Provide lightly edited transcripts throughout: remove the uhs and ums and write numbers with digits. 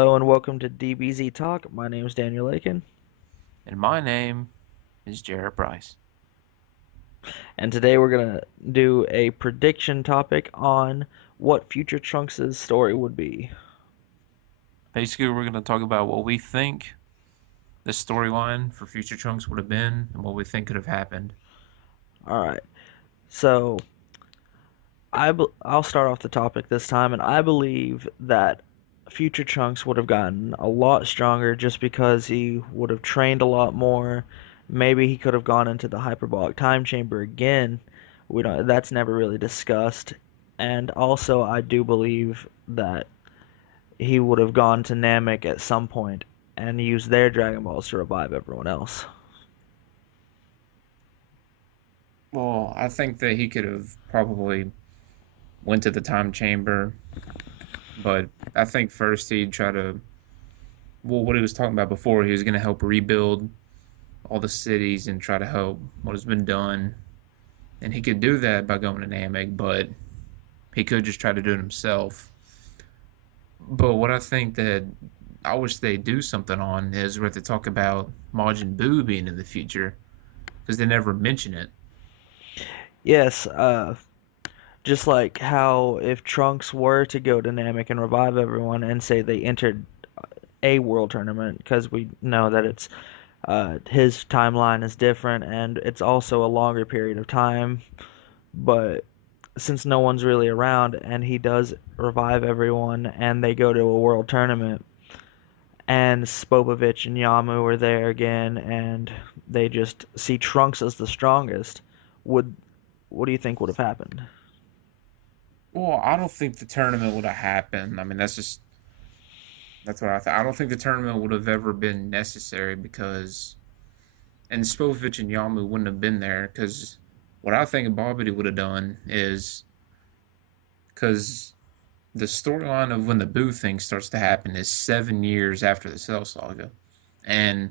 Hello and welcome to DBZtalk. My name is Daniel Lakin, And my name is Jarrett Bryce. and today we're gonna do a prediction topic on what future Trunks' story would be. Basically, we're going to talk about what we think the storyline for Future Trunks would have been and what we think could have happened. All right, so I'll start off the topic this time, and I believe that future Trunks would have gotten a lot stronger just because he would have trained a lot more. Maybe he could have gone into the hyperbolic time chamber again. We don't. That's never really discussed. And also, I do believe that he would have gone to Namek at some point and used their Dragon Balls to revive everyone else. Well, I think that he could have probably went to the time chamber, but I think first he'd try to, well, what he was talking about before, he was going to help rebuild all the cities and try to help what has been done. And he could do that by going to Namek, but he could just try to do it himself. But what I think that I wish they do something on is where they talk about Majin Buu being in the future because they never mention it. Yes, just like how if Trunks were to go to Namek and revive everyone and say they entered a world tournament, because we know that it's his timeline is different and it's also a longer period of time, but since no one's really around and he does revive everyone and they go to a world tournament and Spopovich and Yamu are there again and they just see Trunks as the strongest, would what do you think would have happened? Well, I don't think the tournament would have happened. I mean, that's what I thought. I don't think the tournament would have ever been necessary because, and Spovich and Yamu wouldn't have been there because what I think Bobbity would have done is because the storyline of when the Boo thing starts to happen is 7 years after the Cell Saga, and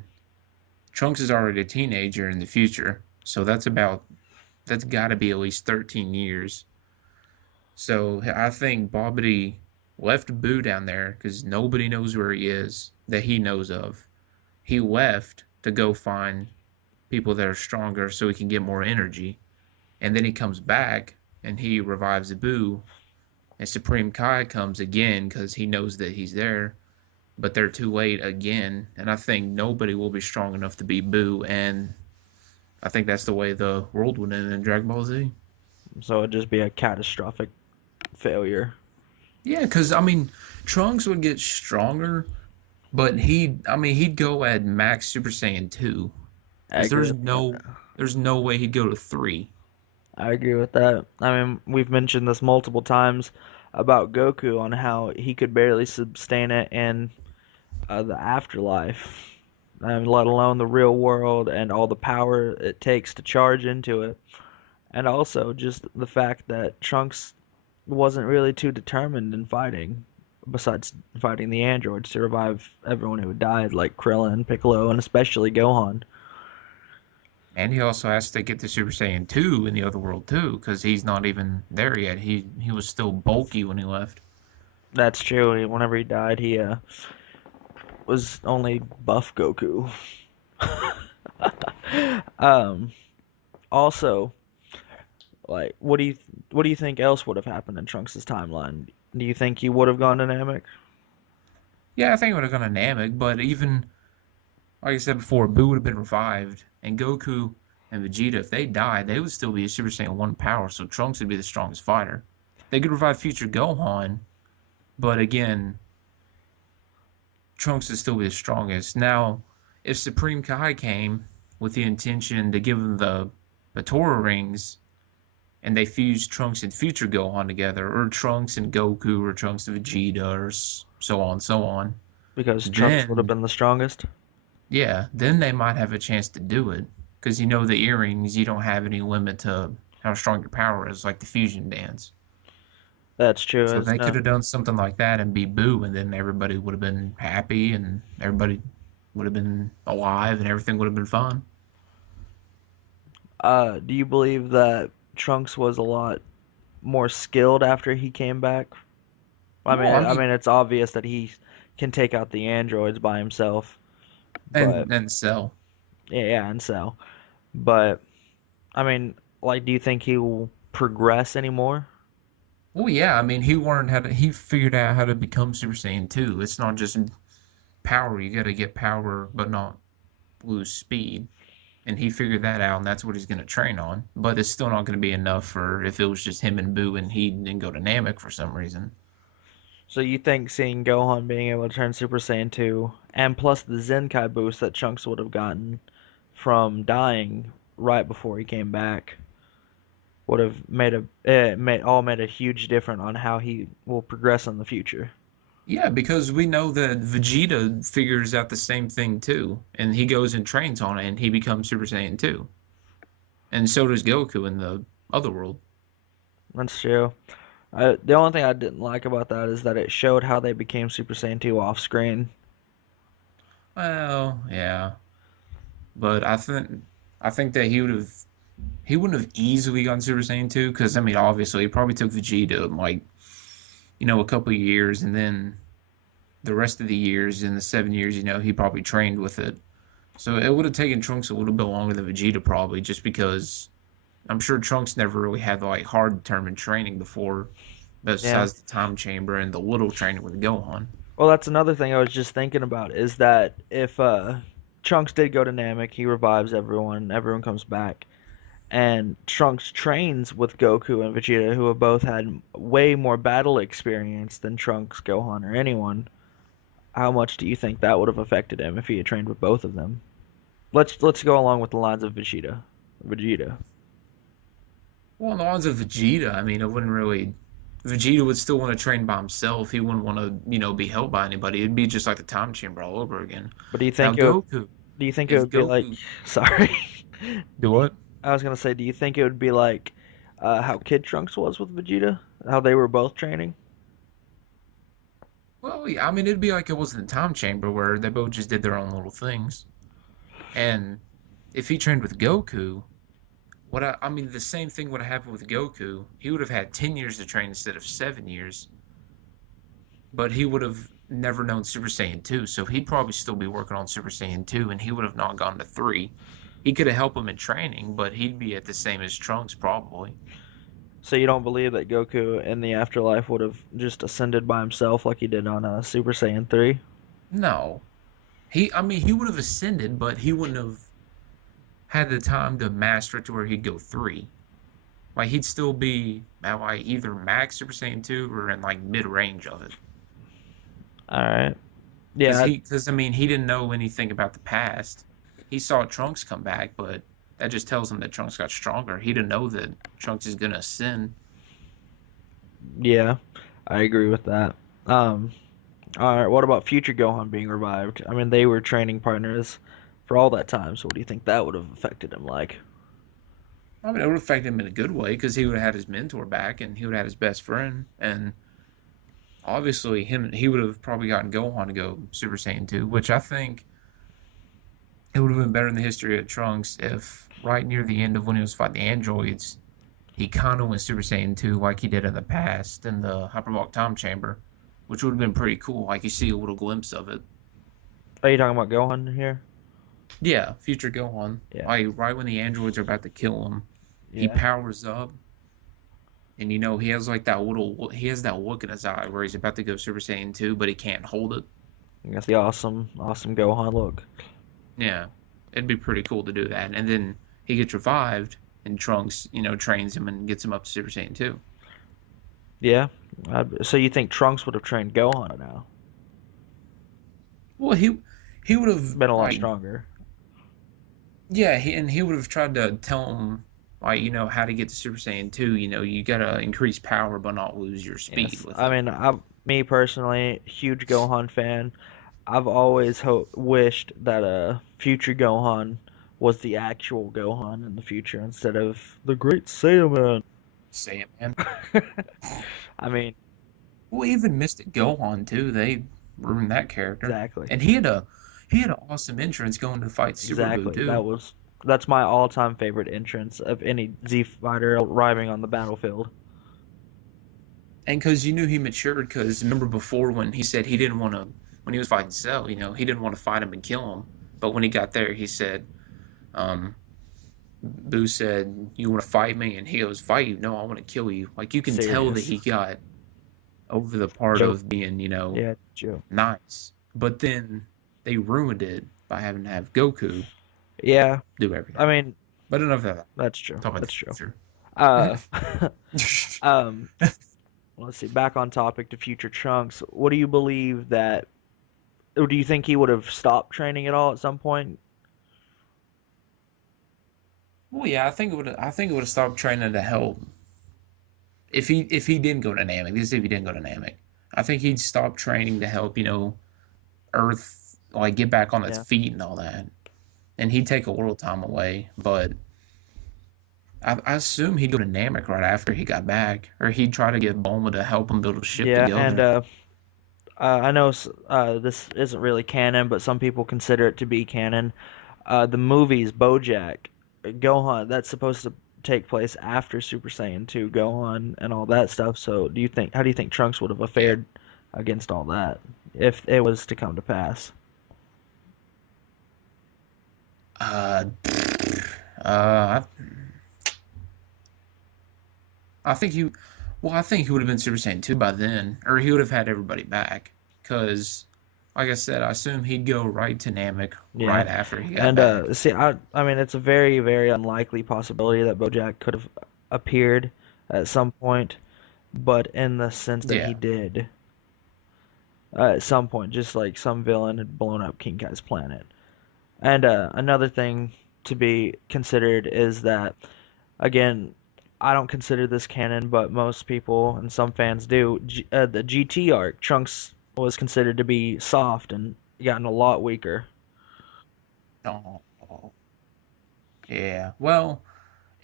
Trunks is already a teenager in the future, so that's got to be at least 13 years. So I think Bobbity left Boo down there because nobody knows where he is that he knows of. He left to go find people that are stronger so he can get more energy, and then he comes back and he revives Boo, and Supreme Kai comes again because he knows that he's there, but they're too late again, and I think nobody will be strong enough to beat Boo, and I think that's the way the world would end in Dragon Ball Z. So it'd just be a catastrophic failure. Yeah, because I mean, Trunks would get stronger, but he'd go at max Super Saiyan 2, I because agree there's with no that. there's no way he'd go to 3. I agree with that. I mean, we've mentioned this multiple times about Goku on how he could barely sustain it in the afterlife, let alone the real world and all the power it takes to charge into it. And also just the fact that Trunks wasn't really too determined in fighting, besides fighting the androids to revive everyone who had died, like Krillin, Piccolo, and especially Gohan. And he also has to get to Super Saiyan 2 in the other world too, because he's not even there yet. He was still bulky when he left. That's true. Whenever he died, he was only buff Goku. um, Also, like, what do you think else would have happened in Trunks' timeline? Do you think he would have gone to Namek? Yeah, I think it would have gone to Namek, but even like I said before, Boo would have been revived, and Goku and Vegeta, if they died, they would still be a Super Saiyan 1 power, so Trunks would be the strongest fighter. They could revive future Gohan, but again, Trunks would still be the strongest. Now, if Supreme Kai came with the intention to give him the Tora rings, and they fused Trunks and future Gohan together, or Trunks and Goku, or Trunks and Vegeta, or so on and so on, Because Trunks would have then been the strongest. yeah, then they might have a chance to do it. Because you know the earrings, you don't have any limit to how strong your power is, like the fusion dance. That's true. So As they could no, have done something like that and be Boo, and then everybody would have been happy, and everybody would have been alive, and everything would have been fun. do you believe that Trunks was a lot more skilled after he came back? Well, I I mean, mean, it's obvious that he can take out the androids by himself. But And Cell. yeah, and so, but I mean, like, do you think he will progress anymore? Well, yeah, I mean, he figured out how to become Super Saiyan 2. It's not just power, you gotta get power, but not lose speed. And he figured that out, and that's what he's gonna train on. But it's still not gonna be enough for if it was just him and Boo and he didn't go to Namek for some reason. So you think seeing Gohan being able to turn Super Saiyan 2, and plus the Zenkai boost that Trunks would have gotten from dying right before he came back, would have made a huge difference on how he will progress in the future. Yeah, because we know that Vegeta figures out the same thing too, and he goes and trains on it, and he becomes Super Saiyan 2. And so does Goku in the other world. That's true. The only thing I didn't like about that is that it showed how they became Super Saiyan 2 off screen. Well, yeah, but I think that he wouldn't have easily gone Super Saiyan 2 because I mean obviously it probably took Vegeta like a couple of years, and then the rest of the years in the 7 years he probably trained with it. So it would have taken Trunks a little bit longer than Vegeta probably, just because I'm sure Trunks never really had like hard determined training before, Yeah. besides the time chamber and the little training with Gohan. Well, that's another thing I was just thinking about is that if Trunks did go to Namek, he revives everyone, everyone comes back, and Trunks trains with Goku and Vegeta, who have both had way more battle experience than Trunks, Gohan, or anyone. How much do you think that would have affected him if he had trained with both of them? Let's go along with the lines of Vegeta. Vegeta. Well, in the lines of Vegeta, I mean, it wouldn't really. Vegeta would still want to train by himself. He wouldn't want to, be held by anybody. It'd be just like the time chamber all over again. But do you Now, think Goku, it if would be like Goku, sorry. do what? I was gonna say, do you think it would be like how Kid Trunks was with Vegeta? How they were both training? Well, yeah, I mean, it'd be like it was in the time chamber where they both just did their own little things. And if he trained with Goku, I mean, the same thing would have happened with Goku. He would have had 10 years to train instead of 7 years, but he would have never known Super Saiyan 2, so he'd probably still be working on Super Saiyan 2, and he would have not gone to 3. He could have helped him in training, but he'd be at the same as Trunks, probably. So you don't believe that Goku in the afterlife would have just ascended by himself like he did on Super Saiyan 3? No. I mean, he would have ascended, but he wouldn't have had the time to master it to where he'd go 3. Like, he'd still be at, like, either max Super Saiyan 2 or in, like, mid-range of it. All right. Because Yeah, I mean, he didn't know anything about the past. He saw Trunks come back, but that just tells him that Trunks got stronger. He didn't know that Trunks is gonna ascend. yeah, I agree with that. Um, all right. What about future Gohan being revived? I mean, they were training partners for all that time. So what do you think that would have affected him like? I mean, it would affect him in a good way because he would have had his mentor back and he would have had his best friend. And obviously, he would have probably gotten Gohan to go Super Saiyan 2, which I think it would have been better in the history of Trunks if right near the end of when he was fighting the androids, he kind of went Super Saiyan 2 like he did in the past in the Hyperbolic Time Chamber, which would have been pretty cool. Like you see a little glimpse of it. Are you talking about Gohan here? Yeah, future Gohan. Yeah, Like right when the androids are about to kill him, he yeah. powers up, and he has like he has that look in his eye where he's about to go Super Saiyan 2, but he can't hold it. That's the awesome, awesome Gohan look. Yeah, it'd be pretty cool to do that. And then he gets revived, and Trunks, trains him and gets him up to Super Saiyan 2. Yeah. So you think Trunks would have trained Gohan now? Well, he would have Been a lot like stronger. yeah, he would have tried to tell him like how to get to Super Saiyan 2. You gotta increase power but not lose your speed Yes. with I it. mean, me personally, huge Gohan fan. I've always wished that a future Gohan was the actual Gohan in the future instead of the Great Saiyaman. Say it, man. I mean, Well, even Mystic Gohan too. They ruined that character, exactly. and he had an awesome entrance going to fight Super Buu Exactly. too. That's my all-time favorite entrance of any Z fighter arriving on the battlefield. And because you knew he matured, because remember before when he said he didn't want to, when he was fighting Cell, he didn't want to fight him and kill him. But when he got there, he said, um, Boo said, "You want to fight me?" And he goes, "Fight you? No, I want to kill you." Like you can tell that Serious. he got over the part Joke. of being, Yeah, joke. nice. But then they ruined it by having to have Goku Yeah, do I everything. mean, But enough of that. that's true. Talk about That's the true. future. Uh, um, let's see. Back on topic to future Trunks. What do you believe that, or do you think he would have stopped training at all at some point? Well, yeah, I think it would. I think it would have stopped training to help if he didn't go to Namek. This is if he didn't go to Namek. I think he'd stop training to help Earth like get back on its Yeah. feet and all that, and he'd take a little time away. But I assume he'd go to Namek right after he got back, or he'd try to get Bulma to help him build a ship Yeah, and together. I know this isn't really canon, but some people consider it to be canon. The movies BoJack, Gohan, that's supposed to take place after Super Saiyan 2 Gohan and all that stuff. So, how do you think Trunks would have Yeah. fared against all that if it was to come to pass? Uh, I I think he, well, I think he would have been Super Saiyan 2 by then, or he would have had everybody back. Because, like I said, I assume he'd go right to Namek Yeah. right after he got And back. see, I mean, it's a very, very unlikely possibility that BoJack could have appeared at some point, but in the sense that he Yeah. did at some point, just like some villain had blown up King Kai's planet. And another thing to be considered is that, again, I don't consider this canon, but most people and some fans do. The GT arc, Trunks was considered to be soft and gotten a lot weaker. Oh, yeah. Well,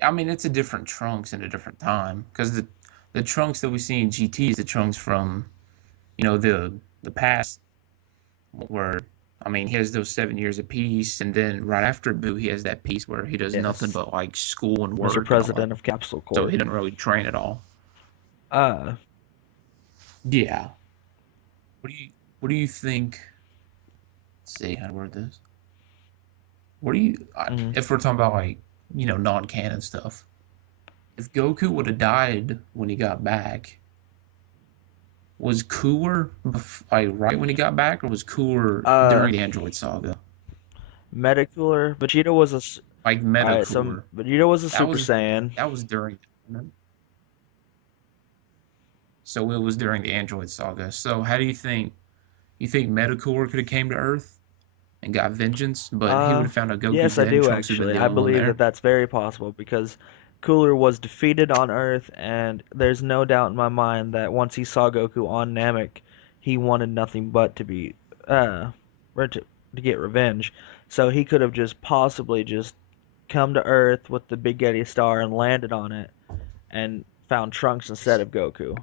I mean, it's a different Trunks in a different time. Because the Trunks that we see in GT is the Trunks from, the past, where, I mean, he has those 7 years of peace. And then right after Boo, he has that piece where he does nothing Yes, but, like, school and Mr. work and all that. President of Capsule So Corp. he didn't really train at all. Uh, Yeah. What do you think? Let's see how to word this. What do you mhm. if we're talking about like non-canon stuff? If Goku would have died when he got back, was Cooler like right when he got back, or was Cooler uh, during the Android saga? Metacooler. Vegeta was Like Meta alright. So Cooler. Vegeta was a That Super was Saiyan. that was during. So it was during the Android saga. So how do you think Meta Cooler could have came to Earth and got vengeance, but he would Uh, have found out Goku's yes, I dead and do Trunks would have been actually. the I only one believe that there? that's very possible because Cooler was defeated on Earth, and there's no doubt in my mind that once he saw Goku on Namek, he wanted nothing but to be, uh, or to get revenge. So he could have just possibly just come to Earth with the Big Getty Star and landed on it and found Trunks instead of Goku.